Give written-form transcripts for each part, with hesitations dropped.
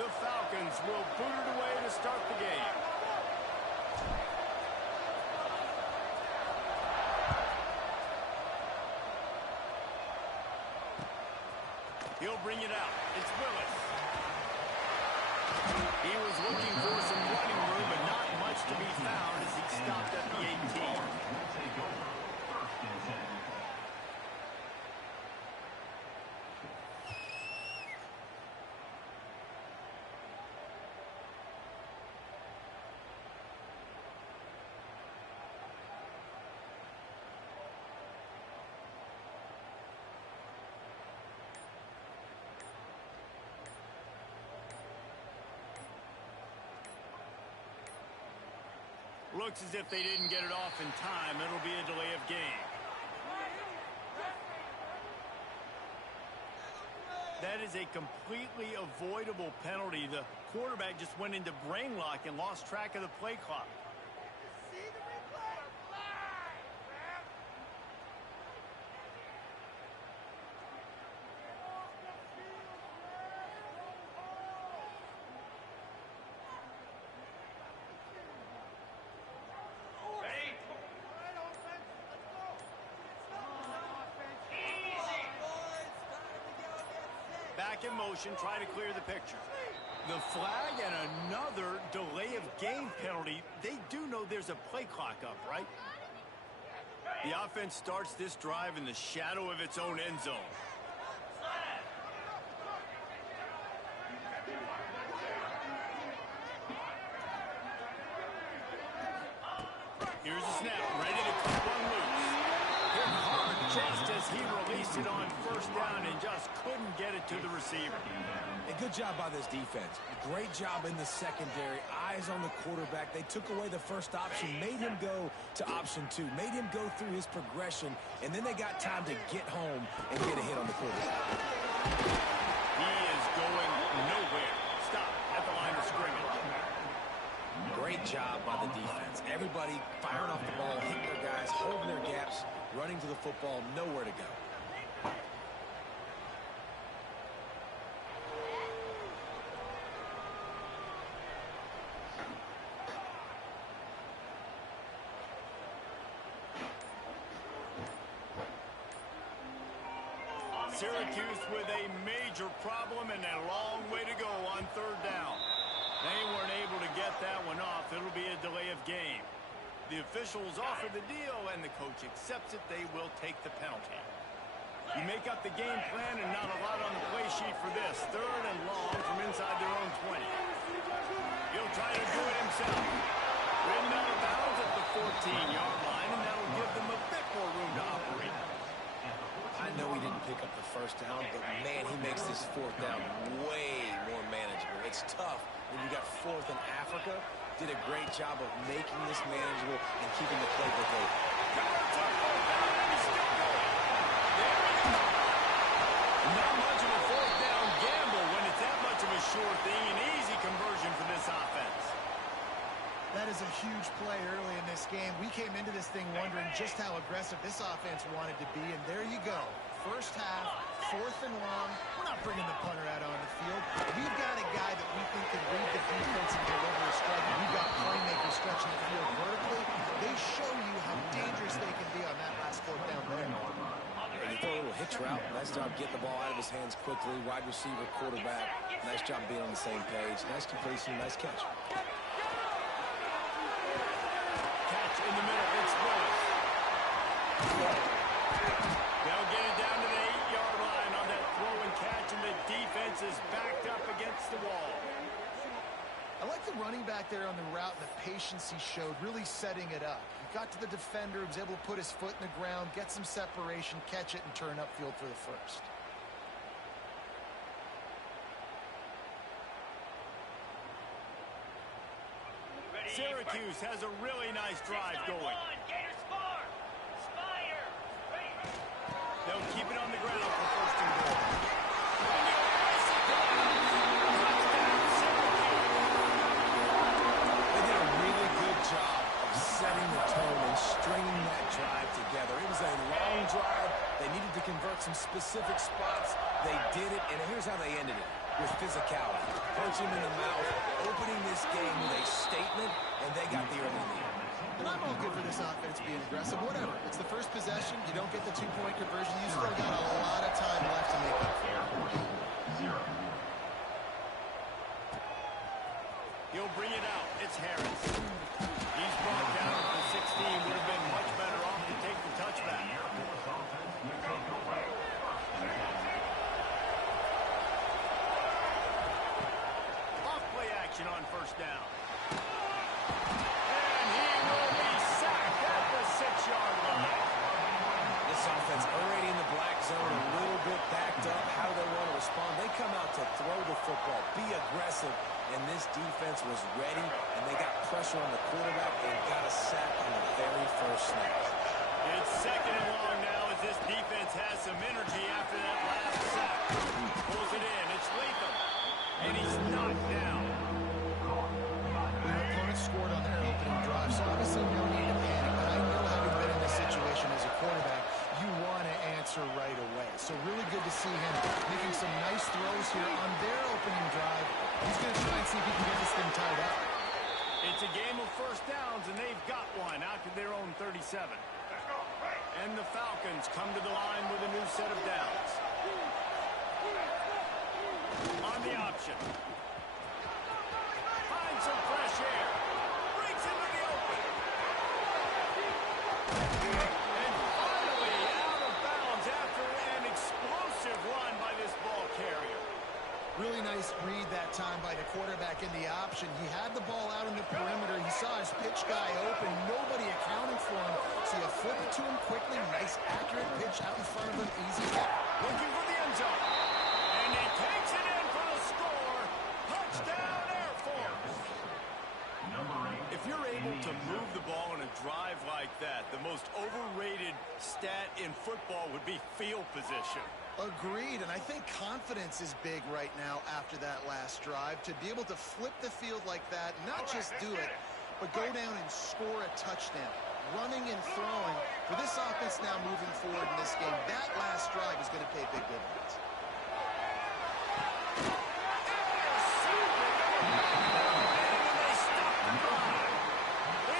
The Falcons will boot it away to start the game. He'll bring it out. It's Willis. He was looking for some running room, but not much to be found as he stopped at the 18. Looks as if they didn't get it off in time. It'll be a delay of game. That is a completely avoidable penalty. The quarterback just went into brain lock and lost track of the play clock. Back in motion, try to clear the picture. The flag and another delay of game penalty. They do know there's a play clock up, right? The offense starts this drive in the shadow of its own end zone. Here's the snap, ready to cut one loose. Hit hard just as he released it on first down and just couldn't get it to the receiver. A good job by this defense. Great job in the secondary. Eyes on the quarterback. They took away the first option, made him go to option 2, made him go through his progression, and then they got time to get home and get a hit on the quarterback. He is going nowhere. Stop at the line of scrimmage. Great job by the defense. Everybody firing off the ball, hitting their guys, holding their gaps, running to the football, nowhere to go. Syracuse with a major problem and a long way to go on third down. They weren't able to get that one off. It'll be a delay of game. The officials offer the deal, and the coach accepts it. They will take the penalty. You make up the game plan, and not a lot on the play sheet for this. Third and long from inside their own 20. He'll try to do it himself. Ridden out of bounds at the 14-yard line, and that'll give them a bit more room to operate. I know he didn't pick up the first down, but, man, he makes this fourth down way more manageable. It's tough when you got fourth in Africa. Did a great job of making this manageable and keeping the playbook open. Not much of a fourth down gamble when it's that much of a sure thing. An easy conversion for this offense. That is a huge play early in this game. We came into this thing wondering just how aggressive this offense wanted to be, and there you go. First half, fourth and long. We're not bringing the punter out on the field. We've got a guy that we think can read the defense and deliver a strike. We've got playmakers stretching the field vertically. They show you how dangerous they can be on that last fourth down there. And you throw a little hitch route. Nice job getting the ball out of his hands quickly. Wide receiver, quarterback. Nice job being on the same page. Nice completion, nice catch. In the middle, it's Willis. They'll get it down to the 8-yard line on that throw and catch, and the defense is backed up against the wall. I like the running back there on the route and the patience he showed, really setting it up. He got to the defender, was able to put his foot in the ground, get some separation, catch it, and turn upfield for the first. Syracuse has a really nice drive going. They'll keep it on the ground for first and goal. They did a really good job of setting the tone and stringing that drive together. It was a long drive. They needed to convert some specific spots. They did it, and here's how they ended it. with physicality. Punch him in the mouth, opening this game with a statement, and they got the early lead. And I'm all good for this offense being aggressive. Whatever. It's the first possession. You don't get the two-point conversion. You still got a lot of time left to make up for it. He'll bring it out. It's Harris. He's brought down at the 16. Would have been much better off to take the touchback. Off-play action on first down. And he will be sacked at the 6-yard line. This offense already in the black zone, a little bit backed up. How do they want to respond? They come out to throw the football, be aggressive, and this defense was ready, and they got pressure on the quarterback and got a sack on the very first snap. It's second and long now as this defense has some energy after that last sack. Pulls it in. It's Latham. And he's knocked down. Their opponent scored on their opening drive, so obviously no need to panic. But I know, having been in this situation as a quarterback, you want to answer right away. So really good to see him making some nice throws here on their opening drive. He's going to try and see if he can get this thing tied up. It's a game of first downs, and they've got one out to their own 37. And the Falcons come to the line with a new set of downs. On the option. Finds some fresh air. Breaks into the open. And finally out of bounds after an explosive run by this ball carrier. Really nice read that time by the quarterback in the option. He had the ball out in the perimeter. He saw his pitch guy open. Nobody accounting for him. So you flip it to him quickly. Nice, accurate pitch out in front of him. Easy catch. Looking for the end zone. And he takes it in for the score. Touchdown, Air Force. If you're able to move the ball in a drive like that, the most overrated stat in football would be field position. Agreed, and I think confidence is big right now after that last drive. To be able to flip the field like that, not just do it, but go down and score a touchdown. Running and throwing. For this offense now moving forward in this game, that last drive is going to pay big dividends.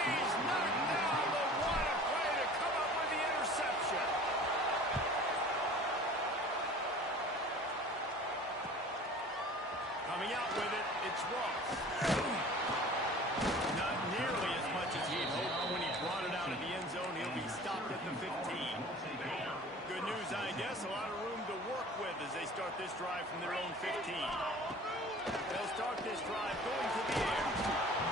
He's knocked down, but what a play to come up with the interception. Coming out with it, it's Ross. Not nearly as much as he had hoped when he brought it out of the end zone. He'll be stopped at the 15. Good news, I guess. A lot of room to work with as they start this drive from their own 15. They'll start this drive going to the air.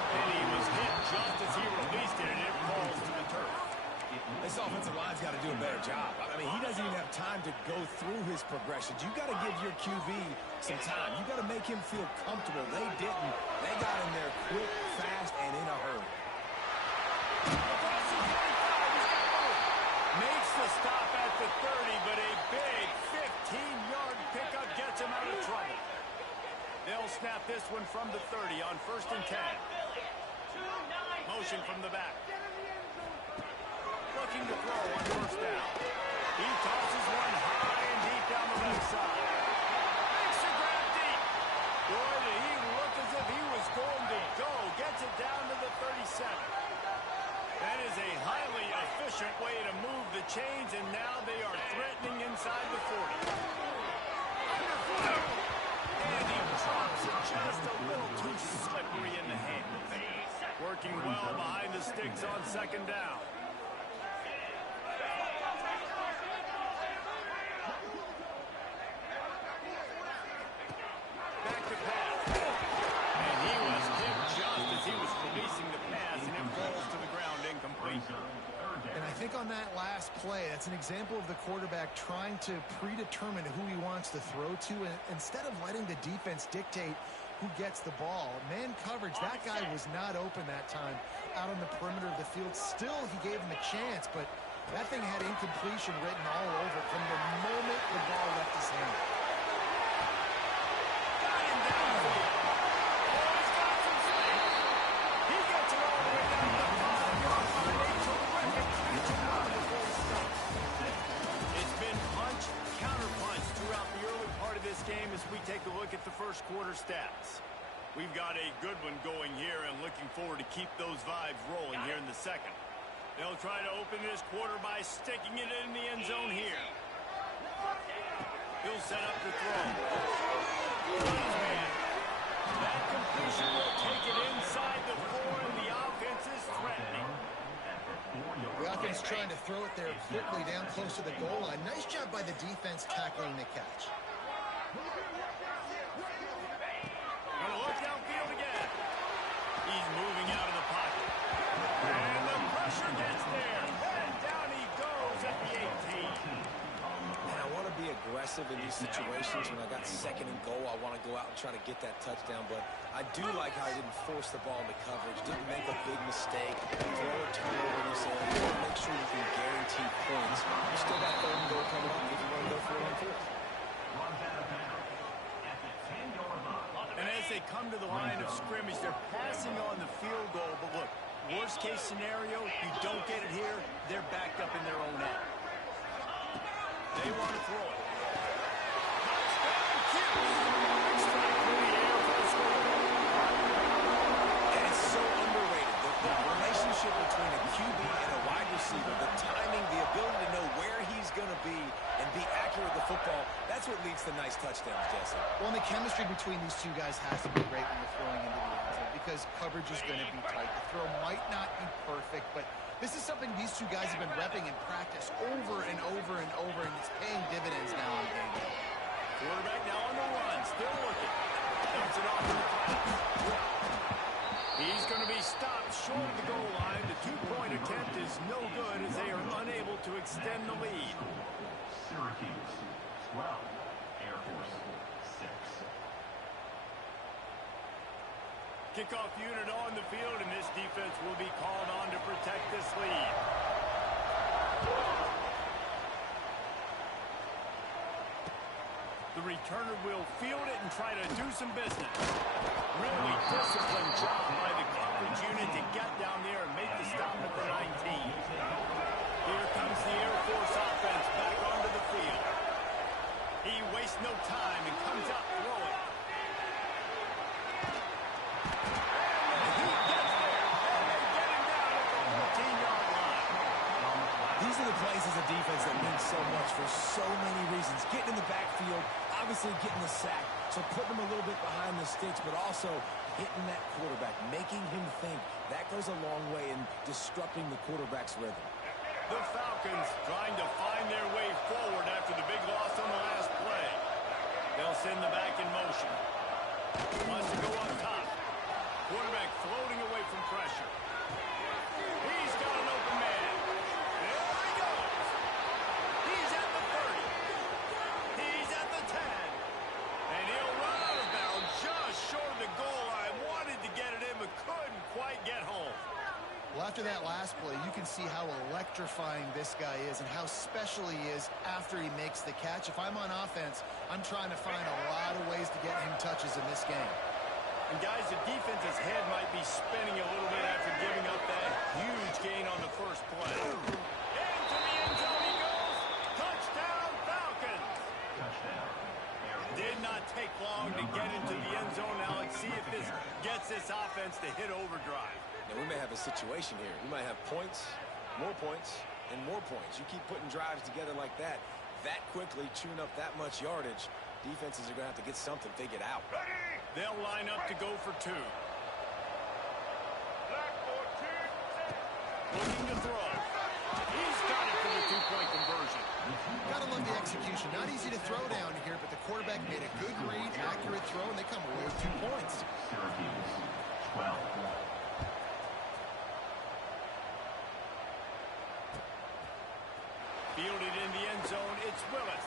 And he was hit just as he released it, and it falls to the turf. This offensive line's got to do a better job. I mean, he doesn't even have time to go through his progressions. You got to give your QB some time. You got to make him feel comfortable. They didn't. They got in there quick, fast, and in a hurry. Makes the stop at the 30, but a big 15-yard pickup gets him out of trouble. They'll snap this one from the 30 on 1st and 10. Motion from the back. Looking to throw on 1st down. He tosses one high and deep down the left side. Makes the grab deep. Boy, did he look as if he was going to go. Gets it down to the 37. That is a highly efficient way to move the chains, and now they are threatening inside the 40. Underfoot. And he drops it just a little too slippery in the hand. Working well behind the sticks on 2nd down. Back to pass. And he was hit just as he was releasing the pass, and it falls to the ground incomplete. And I think on that last play, that's an example of the quarterback trying to predetermine who he wants to throw to, and instead of letting the defense dictate who gets the ball. Man coverage, that guy was not open that time out on the perimeter of the field. Still, he gave him a chance, but that thing had incompletion written all over it from the moment the ball left his hand. Got him downfield. Oh, he's got some space. He gets it all the way down to the 5-yard line. A terrific catch out of the full stop. It's been punch, counter punch throughout the early part of this game as as we take a look at the first quarter stats. We've got a good one going here and looking forward to keep those vibes rolling here in the second. They'll try to open this quarter by sticking it in the end zone here. He'll set up the throw. Man. That completion will take it inside the 4, and the offense is threatening. The offense trying to throw it there quickly down close to the goal line. Nice job by the defense tackling the catch. Gonna look downfield again. He's moving out of the pocket. And the pressure gets there. And down he goes at the 18. Man, I want to be aggressive in these situations. When I got second and goal, I want to go out and try to get that touchdown. But I do like how he didn't force the ball into coverage, didn't make a big mistake, throw a turnover in this area. You want to make sure you can guarantee points. You still got third and goal coming up if you want to go for it on fourth. And as they come to the line of scrimmage, they're passing on the field goal. But look, worst case scenario, you don't get it here, they're backed up in their own end. They want to throw it. Touchdown, Hughes. Strike through the air for the score. And it's so underrated. The relationship between a QB and a wide receiver, the timing, the ability to know where he's going to be and be accurate with the football, that's what leads to nice touchdowns, Jesse. Well, and the chemistry between these two guys has to be great when you're throwing into the end zone because coverage is going to be tight. The throw might not be perfect, but this is something these two guys have been repping in practice over and over and over, and it's paying dividends now on game day. Quarterback now on the run, still looking. Dumps it off to the flat. He's going to be stopped short of the goal line. The two-point attempt is no good as they are unable to extend the lead. Syracuse 12, Air Force 6. Kickoff unit on the field, and this defense will be called on to protect this lead. The returner will field it and try to do some business. Really disciplined job by the coverage unit to get down there and make the stop at the 19. Here comes the Air Force offense back onto the field. He wastes no time and comes out throwing. And he gets there. And they get him down at the 14-yard line. These are the plays as a defense that mean so much for so many reasons. Getting in the backfield, obviously getting the sack, so putting him a little bit behind the sticks, but also hitting that quarterback, making him think. That goes a long way in disrupting the quarterback's rhythm. The Falcons trying to find their way forward after the big loss on the last play. They'll send the back in motion. Wants to go up top. Quarterback floating away from pressure. He's got an open man. There he goes. He's at the 30. He's at the 10. And he'll run out of bounds just short of the goal line. Wanted to get it in, but couldn't quite get home. Well, after that last play, you can see how electrifying this guy is and how special he is after he makes the catch. If I'm on offense, I'm trying to find a lot of ways to get him touches in this game. And guys, the defense's head might be spinning a little bit after giving up that huge gain on the first play. Into the end zone he goes. Touchdown, Falcons. Touchdown. Did not take long to get into the end zone. Now let's see if this gets this offense to hit overdrive. Now, we may have a situation here. We might have points, and more points. You keep putting drives together like that quickly, chewing up that much yardage, defenses are going to have to get something figured out. They'll line up to go for two. Looking to throw. He's got it for the two-point conversion. Gotta love the execution. Not easy to throw down here, but the quarterback made a good read, accurate throw, and they come away with 2 points. Syracuse 12. Fielded in the end zone, it's Willis.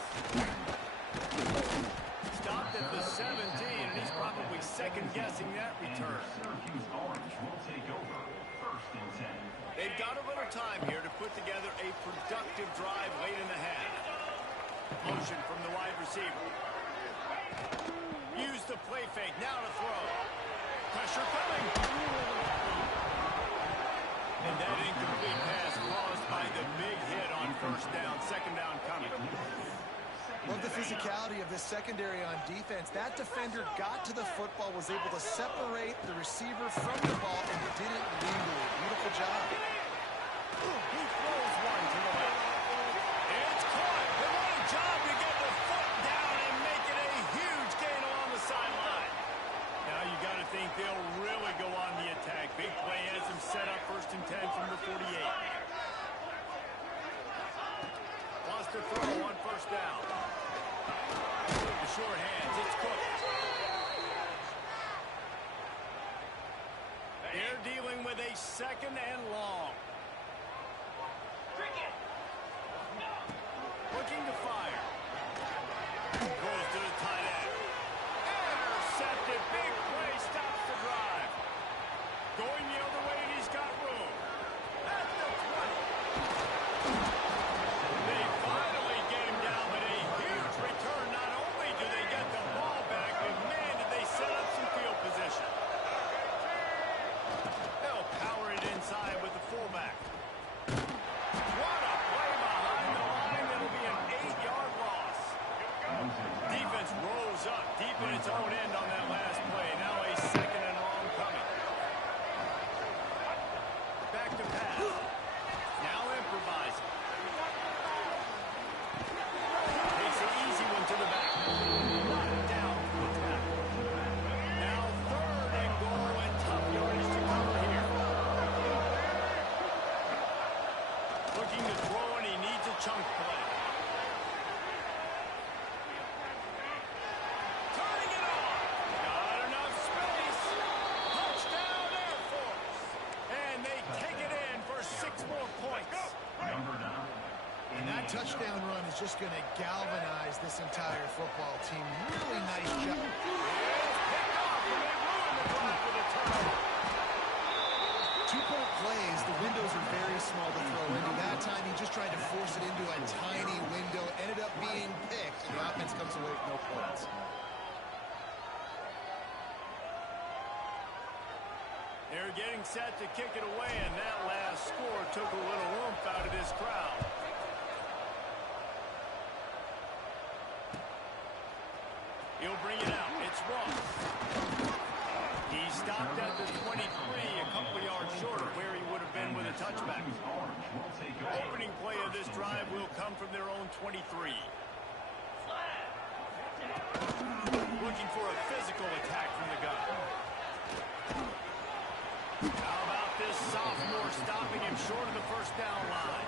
Stopped at the 17, and he's probably second-guessing that return. Syracuse Orange will take over 1st and 10. They've got a little time here to put together a productive drive late in the half. Motion from the wide receiver. Use the play fake, now to throw. Pressure coming. And that incomplete pass caused by the big hit on first down, second down coming. Love the physicality of this secondary on defense. That defender got to the football, was able to separate the receiver from the ball, and did it legally. Beautiful job. He throws one to the left. It's caught. But what a job to get the foot down and make it a huge gain along the sideline. Now you got to think they'll really go on the attack. Big play has them set up 1st and 10 from the 48. Lost to throw on 1st down. The short hands. It's Cook. They're dealing with a 2nd and long. Looking to fire. Goes to the tight end. Intercepted. Big play. Stops the drive. Going the other way, and he's got room. At the 20. They finally get him down with a huge return. Not only do they get the ball back, but man, did they set up some field position. They'll power it inside with the fullback. What a play behind the line. That'll be an 8-yard loss. Defense rose up deep in its own end on that last play. Now a 2nd and long coming. Back to pass. Now improvising. Takes an easy one to the back. Knocked down for the tackle. Now 3rd and goal and tough yardage to cover here. Looking to throw, and he needs a chunk play. Turning it on. Got enough space. Touchdown Air Force. And they kick it in for 6 more points. Number 9. And that touchdown run is just going to galvanize this entire football team. Really nice job. It's picked off, and they ruin the drive with a turnover. 2-point plays, the windows are very small to throw into. That time he just tried to force it into a tiny window, ended up being picked, and the offense comes away with no points. They're getting set to kick it away, and that last score took a little oomph out of this crowd. He'll bring it out. It's Ross. He stopped at the 23, a couple yards short of where he would have been with a touchback. Opening play of this drive will come from their own 23. Looking for a physical attack from the gun. How about this sophomore stopping him short of the 1st down line?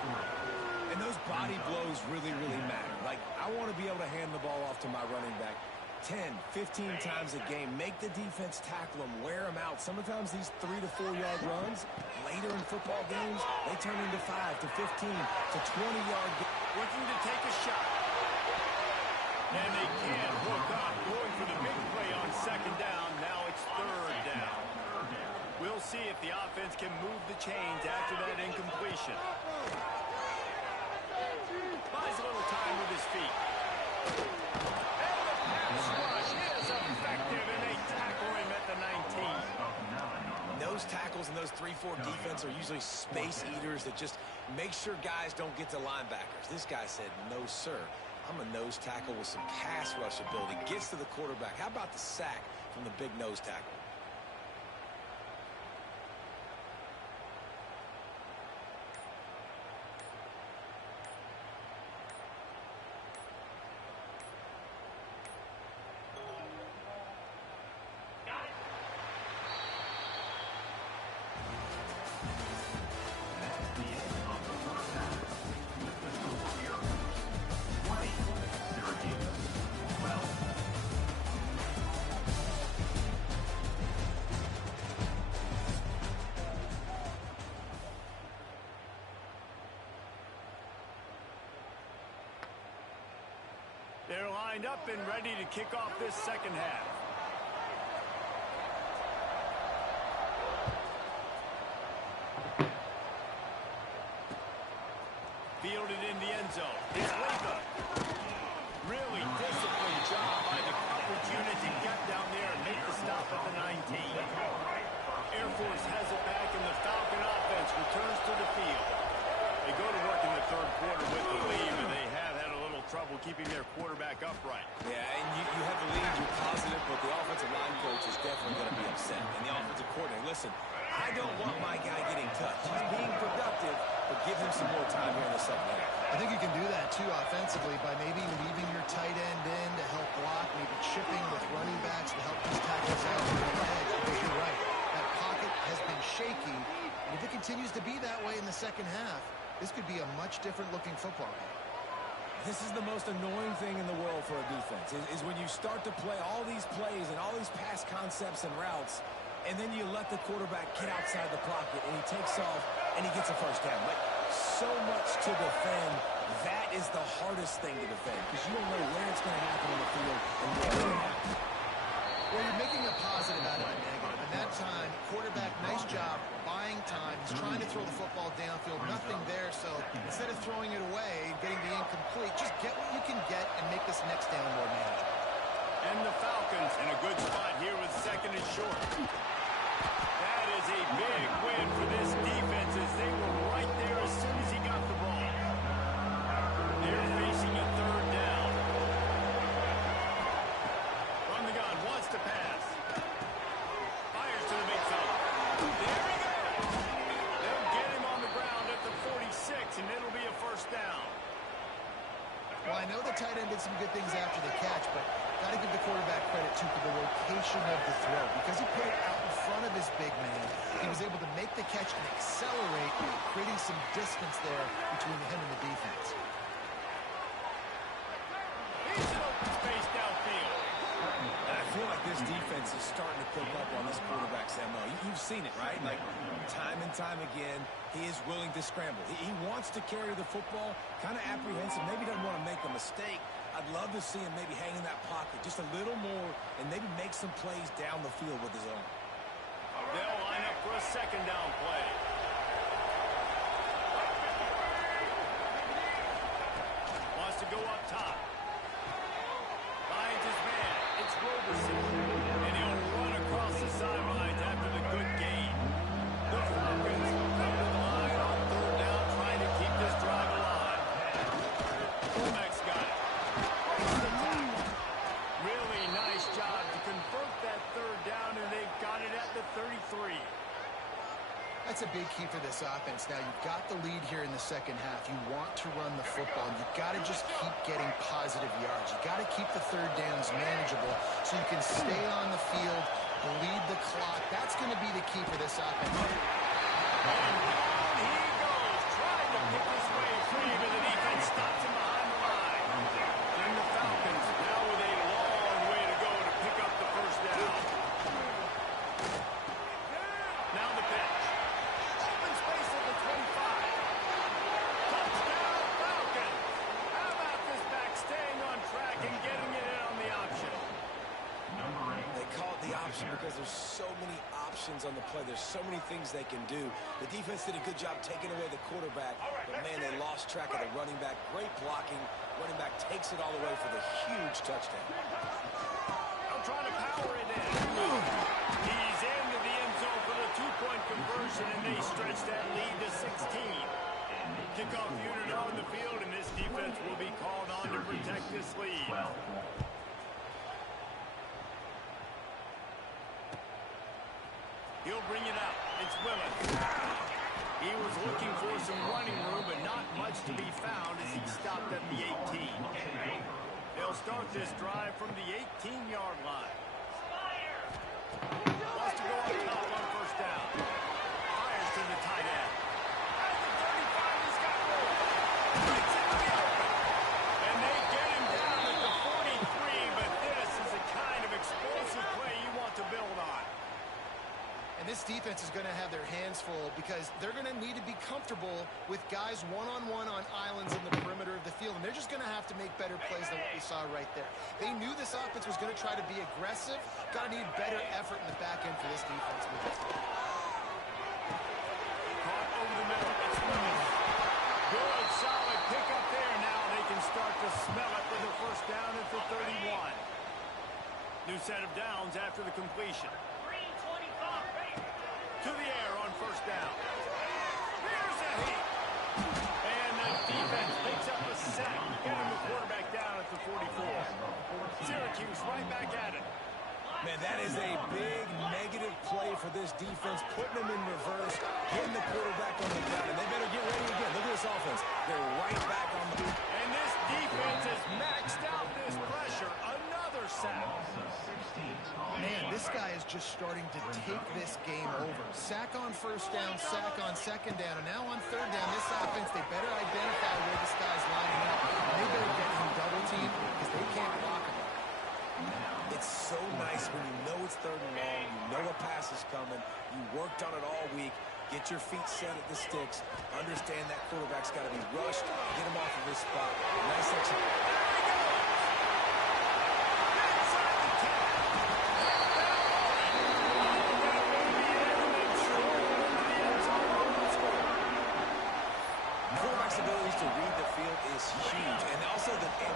And those body blows really, really matter. Like, I want to be able to hand the ball off to my running back 10, 15 times a game. Make the defense tackle them, wear them out. Sometimes these 3 to 4 yard runs, later in football games, they turn into 5 to 15 to 20-yard games. Looking to take a shot. And they can't hook up. Going for the big play on 2nd down. Now it's 3rd down. We'll see if the offense can move the chains after that incompletion. Buys a little time with his feet. And the pass rush is effective, and they tackle him at the 19. Those tackles and those 3-4 defense are usually space eaters that just make sure guys don't get to linebackers. This guy said, no, sir. I'm a nose tackle with some pass rush ability. Gets to the quarterback. How about the sack from the big nose tackle? They're lined up and ready to kick off this 2nd half. Fielded in the end zone. It's Latham. Really disciplined job by the coverage unit to get down there and make the stop at the 19. Air Force has it back, and the Falcon offense returns to the field. They go to work in the 3rd quarter with the lead, and they have had a little trouble keeping their quarterback but the offensive line coach is definitely going to be upset. And the offensive coordinator, listen, I don't want my guy getting touched. He's being productive, but give him some more time here in the second half. I think you can do that, too, offensively, by maybe leaving your tight end in to help block, maybe chipping with running backs to help these tackles out on the edge, because you're right. That pocket has been shaky, and if it continues to be that way in the second half, this could be a much different-looking football game. This is the most annoying thing in the world for a defense, is when you start to play all these plays and all these pass concepts and routes, and then you let the quarterback get outside the pocket, and he takes off, and he gets a first down. Like, so much to defend. That is the hardest thing to defend, because you don't know where it's going to happen on the field and where it's going to happen. Well, you're making a positive out of a negative. And that time, quarterback, nice job, buying time. He's trying to throw the football downfield. Nothing there, so instead of throwing it away and getting the incomplete, just get what you can get and make this next down more manageable. And the Falcons in a good spot here with second and short. That is a big win for this defense as they were right there as soon as he got the ball. They're facing a third down. From the gun, wants to pass. Fires to the big fella. There he goes. They'll get him on the ground at the 46, and it'll be a first down. Well, I know the tight end did some good things after the catch, but got to give the quarterback credit, too, for the location of the throw. Because he put it out in front of his big man, he was able to make the catch and accelerate, creating some distance there between him and the defense. He's in open space downfield. And I feel like this defense is starting to pick up on this quarterback's MO. You've seen it, right? Like, time and time again, he is willing to scramble. He wants to carry the football, kind of apprehensive, maybe doesn't want to make a mistake. I'd love to see him maybe hang in that pocket just a little more and maybe make some plays down the field with his own. They'll line up for a second down play. Wants to go up top. Finds his man. It's Roberson. And he'll run across the sidelines after the good gain. The Falcons come to the line on third down, trying to keep this drive alive. Fullback's got it. The tackle. Really nice job to convert that third down, and they've got it at the 33. That's a big key for this offense. Now, you've got the lead here in the second half. You want to run the football, and you've got to just keep getting positive yards. You've got to keep the third downs manageable so you can stay on the field, bleed the clock. That's going to be the key for this offense. And down he goes, trying to pick his way free, but the defense stops him behind the line. And the Falcons now with a long way to go to pick up the first down. Now the pitch. Open space at the 25. Touchdown Falcons. How about this back staying on track and getting it in on the option? They call it the option because there's so many options on the play. There's so many things they can do. The defense did a good job taking away the quarterback, but, man, they lost track of the running back. Great blocking. Running back takes it all the way for the huge touchdown. I'm trying to power it in. He's into the end zone for the two-point conversion, and they stretch that lead to 16. Kickoff unit on the field, and this defense will be called on to protect this lead. He'll bring it out. It's Willis. He was looking for some running room, but not much to be found as he stopped at the 18. They'll start this drive from the 18-yard line. Wants to go up top on first down. Fires to the tight end. At the 35, he's got room. It's in the open. And they get him down at the 43, but this is the kind of explosive play you want to build on. And this defense is going to have their hands full because they're going to need to be comfortable with guys one-on-one on islands in the perimeter of the field. And they're just going to have to make better plays than what we saw right there. They knew this offense was going to try to be aggressive. Got to need better effort in the back end for this defense. Caught over the middle. It's Willis. Good, solid pickup there. Now they can start to smell it with a first down at the 31. New set of downs after the completion. To the air on first down. Here's a heat. And the defense picks up a sack. Getting the quarterback down at the 44. Syracuse right back at it. Man, that is a big negative play for this defense, putting them in reverse, getting the quarterback on the ground, and they better get ready again. Look at this offense. They're right back on the... And this defense has maxed out this pressure. Another sack. Man, this guy is just starting to take this game over. Sack on first down, sack on second down, and now on third down, this offense, they better identify where this guy's lining up. And they better get him double teamed because they can't block him. It's so nice when you know it's third and long, you know a pass is coming, you worked on it all week, get your feet set at the sticks, understand that quarterback's got to be rushed, get him off of his spot. Nice execution.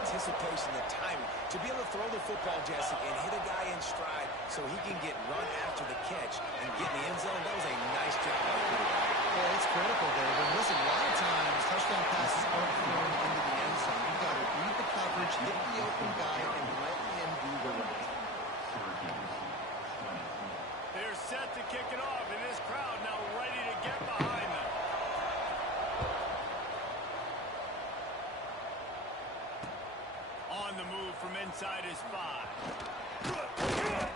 Anticipation, the timing, to be able to throw the football, Jesse, and hit a guy in stride so he can get run after the catch and get in the end zone. That was a nice job by the quarterback. Yeah, it's critical, David. And listen, a lot of times touchdown passes aren't thrown into the end zone. You've got to read the coverage, hit the open guy, and let him do the rest. They're set to kick it off, and this crowd now ready to get behind them. On the move from inside his 5.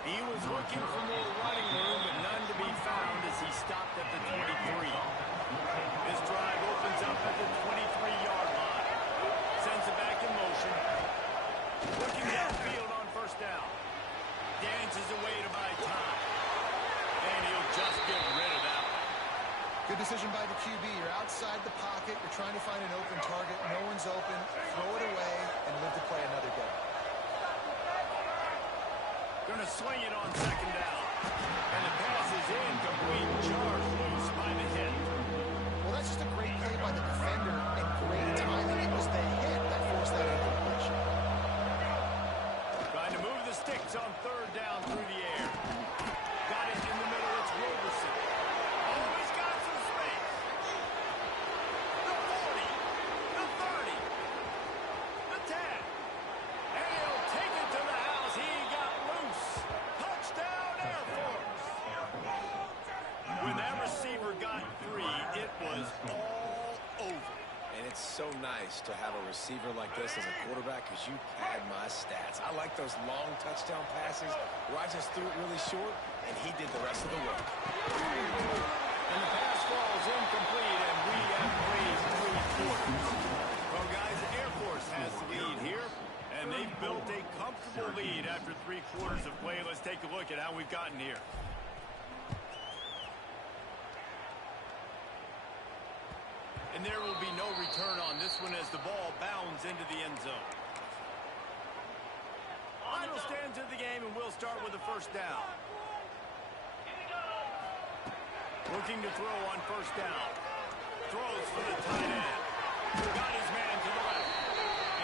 He was looking for more running room, but none to be found as he stopped at the 23. This drive opens up at the 23-yard line. Sends it back in motion. Looking downfield on first down. Dances away to buy time. And he'll just get rid of that one. Good decision by the QB. You're outside the pocket. You're trying to find an open target. No one's open. Throw it away and live to play another day. Going to swing it on second down. And the pass is incomplete. Jarred loose by the hit. Well, that's just a great play by the defender and great timing. It was the hit that forced that incompletion. Trying to move the sticks on third down through the air. Got it in the middle. It's Roberson. Oh, he's got some space. The 40. The 30. The 10. And he'll take it to the house. He got loose. Touchdown, Air Force. When that receiver got free, it was all over. And it's so nice to have a receiver like this as a quarterback because you had my stats. I like those long touchdown passes where I just threw it really short, and he did the rest of the work. And the pass falls incomplete, and we have played 3 quarters. Well, guys, the Air Force has the lead here, and they've built a comfortable lead after 3 quarters of play. Let's take a look at how we've gotten here. And there will be no return on this one as the ball bounds into the end zone. Final stands of the game, and we'll start with the first down. Looking to throw on first down. Throws for the tight end. Got his man to the left.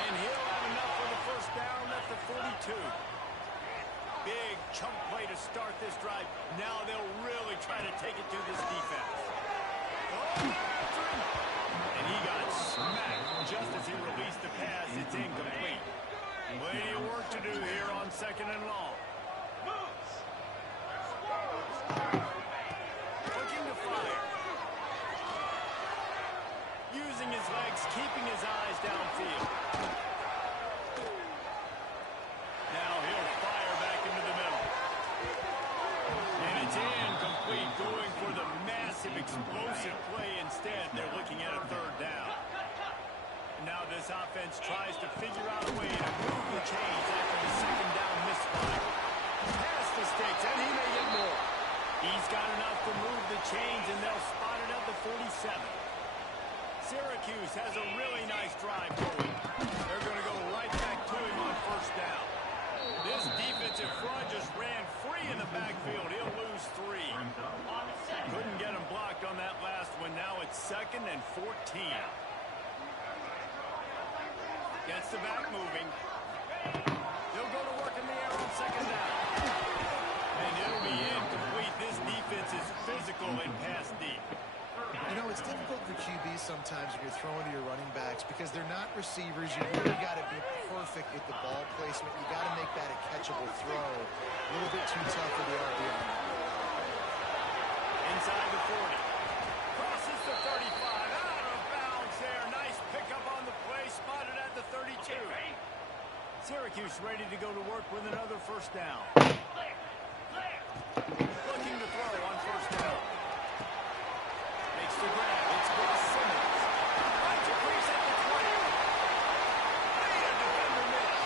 And he'll have enough for the first down at the 42. Big chunk play to start this drive. Now they'll really try to take it to this defense. Oh, and he got smacked just as he released the pass. It's incomplete. Plenty of work to do here on second and long. Looking to fire. Using his legs, keeping his eyes downfield. Now he'll fire back into the middle. And it's incomplete, going for the massive explosive play instead. They're looking at a third down. Now this offense tries to figure out a way to move the chains after the second down misfire. Past the sticks, and he may get more. He's got enough to move the chains, and they'll spot it at the 47. Syracuse has a really nice drive going. They're going to go right back to him on first down. This defensive front just ran free in the backfield. He'll lose 3. Couldn't get him blocked on that last one. Now it's 2nd and 14. Gets the back moving. He'll go to work in the air on second down. And it'll be incomplete. This defense is physical and pass deep. You know, it's difficult for QBs sometimes sometimes when you're throwing to your running backs because they're not receivers. You really got to be perfect with the ball placement. You got to make that a catchable throw. A little bit too tough for the RPM. Inside the 40. Crosses the 35. Out of bounds there. Nice pickup on the play. Spotted at the 32. Syracuse ready to go to work with another first down. Looking to throw on first down. Makes the grab. It's Ross Simmons. Finds a crease at the 20. Made a defender miss.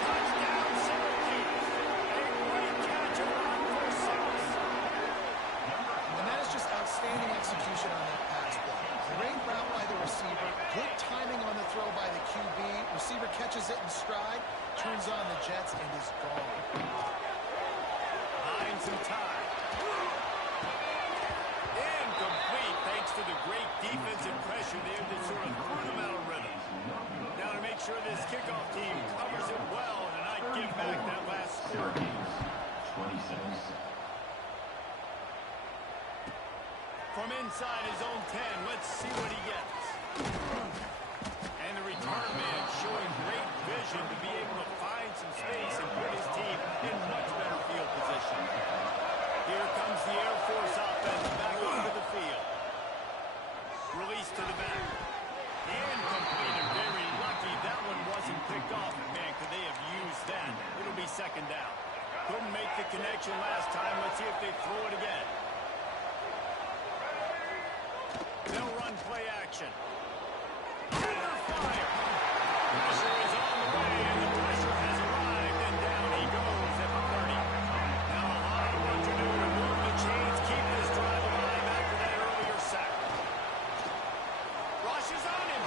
Touchdown Syracuse. A great catch around for Simmons. And that is just outstanding execution on that pass play. Great route by the receiver. Good timing on the throw by the QB. Receiver catches it in stride, turns on the jets, and is gone. Buying some time. Incomplete thanks to the great defensive pressure there that sort of threw them out of rhythm. Now to make sure this kickoff team covers it well and not give back that last score. 26. From inside his own 10, let's see what he gets. And the return man showing great vision to be able to find some space and put his team in much better field position. Here comes the Air Force offense back onto the field. Release to the back. Incomplete and very lucky that one wasn't picked off. Man, could they have used that? It'll be second down. Couldn't make the connection last time. Let's see if they throw it again. They'll run play action. Under fire. Pressure is on the way, and the pressure has arrived, and down he goes at the 30. Now a lot of work to do to move the chains, keep this drive alive after that earlier sack. Rushes on him,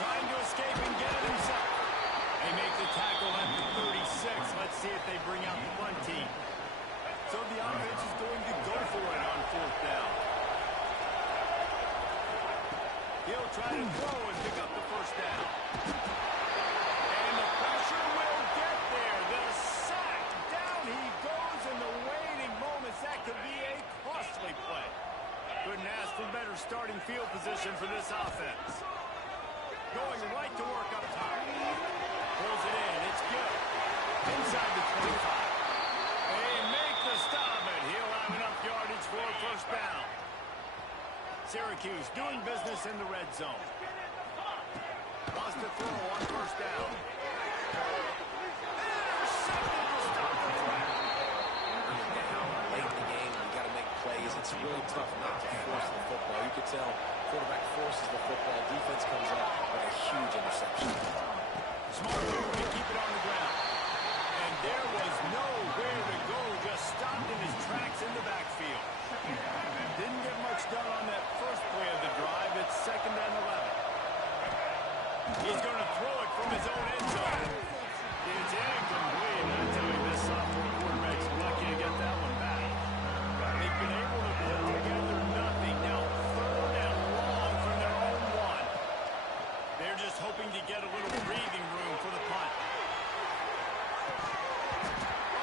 trying to escape and get it himself. They make the tackle at the 36. Let's see if they bring out the punt team. So the offense is going to go for it on fourth down. He'll try to throw and pick up the first down. And the pressure will get there. The sack. Down he goes in the waiting moments. That could be a costly play. Couldn't ask for better starting field position for this offense. Going right to work up top. Pulls it in. It's good. Inside the 25. They make the stop, and he'll have enough yardage for a first down. Syracuse doing business in the red zone. Lost to throw on first down. Intercepted to stop the threat. Down late in the game, you got to make plays. It's really tough not to force the football. You could tell quarterback forces the football. Defense comes up with a huge interception. Smart move to keep it on the ground. And there was nowhere to go. Just stopped in his tracks in the backfield. Didn't get much done on that first play of the drive. It's second and 11. He's going to throw it from his own end zone. It's incomplete. I tell you, this sophomore quarterback's lucky to get that one back. They've been able to put together nothing. Now third and long from their own one. They're just hoping to get a little breathing room for the punt.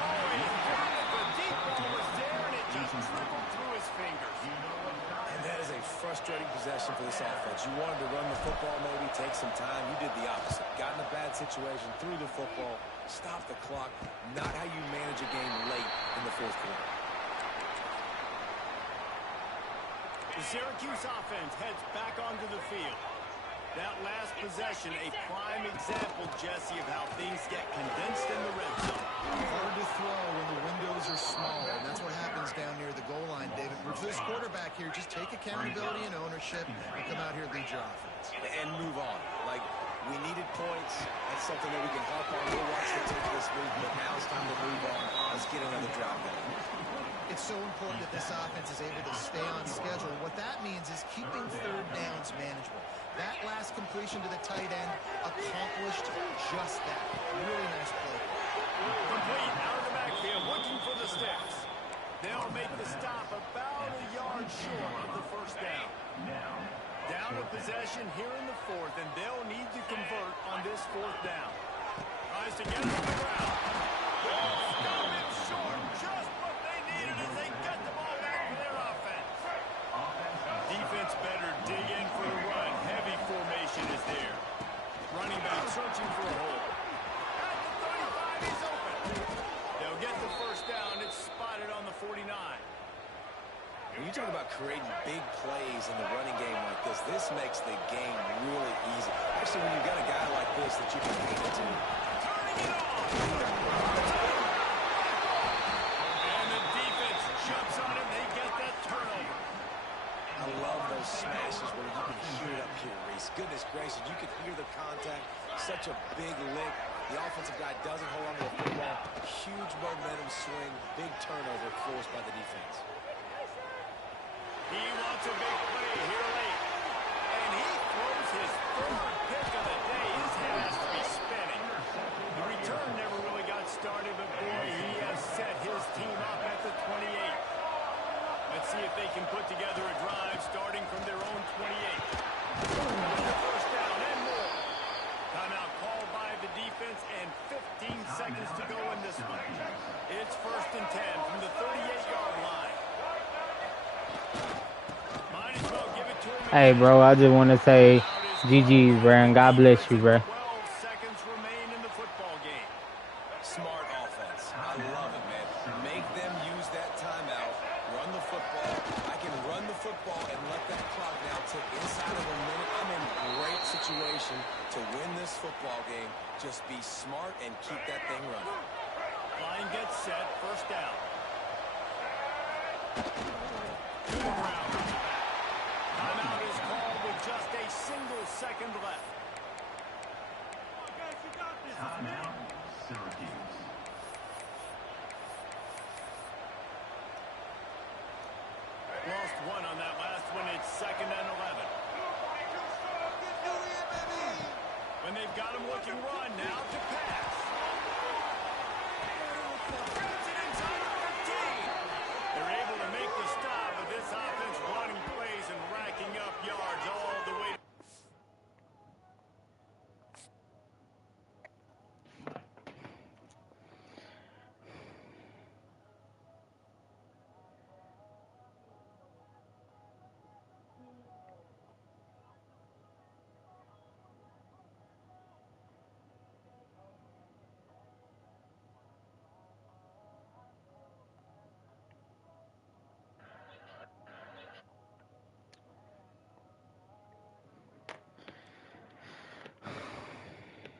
Oh, he got it. The deep ball was there, and it just trickled through his fingers. And that is a frustrating possession for this offense. You wanted to run the football, maybe take some time. You did the opposite. Got in a bad situation, threw the football, stopped the clock. Not how you manage a game late in the fourth quarter. The Syracuse offense heads back onto the field. That last possession, a prime example, Jesse, of how things get condensed in the red zone. Hard to throw when the windows are smaller, and that's what happens down near the goal line, David. For this quarterback here, just take accountability and ownership and come out here and lead your offense. And move on. Like, we needed points. That's something that we can harp on. We'll watch the tape this week, but now it's time to move on. Let's get another drive going. It's so important that this offense is able to stay on schedule. What that means is keeping third downs manageable. That last completion to the tight end accomplished just that. Really nice play. Complete out of the backfield, looking for the sticks. They'll make the stop about a yard short of the first down. Down to possession here in the fourth, and they'll need to convert on this fourth down. Tries to get it on the ground. Stop it short. Just what they needed as they get the ball back for their offense. Defense better dig in for the run. When you talk about creating big plays in the running game like this makes the game really easy. Actually, when you've got a guy like this that you can hand it to. Turning it on. And the defense jumps on him. They get that turnover. I love those smashes where you can hear it up here, Reese. Goodness gracious, you can hear the contact. Such a big lick. The offensive guy doesn't hold on to the football. Huge momentum swing. Big turnover forced by the defense. He wants a big play here late. And he throws his third pick of the day. His head has to be spinning. The return never really got started, but boy, he has set his team up at the 28. Let's see if they can put together a drive starting from their own 28. First down and more. Timeout called by the defense and 15 seconds to go in this one. It's 1st and 10 from the 38-yard line. Might as well give it to him. Hey, bro, I just want to say GG's, bro, and God bless you, bro. 12 seconds remain in the football game. Smart offense. I love it, man. Make them use that timeout. Run the football. I can run the football and let that clock now tick inside of a minute. I'm in a great situation to win this football game. Just be smart and keep that thing running. Line gets set. First down. To the ground. Timeout is called with just a single second left. Timeout, Syracuse. Lost one on that last one. It's 2nd and 11. When they've got him looking run, now to pass.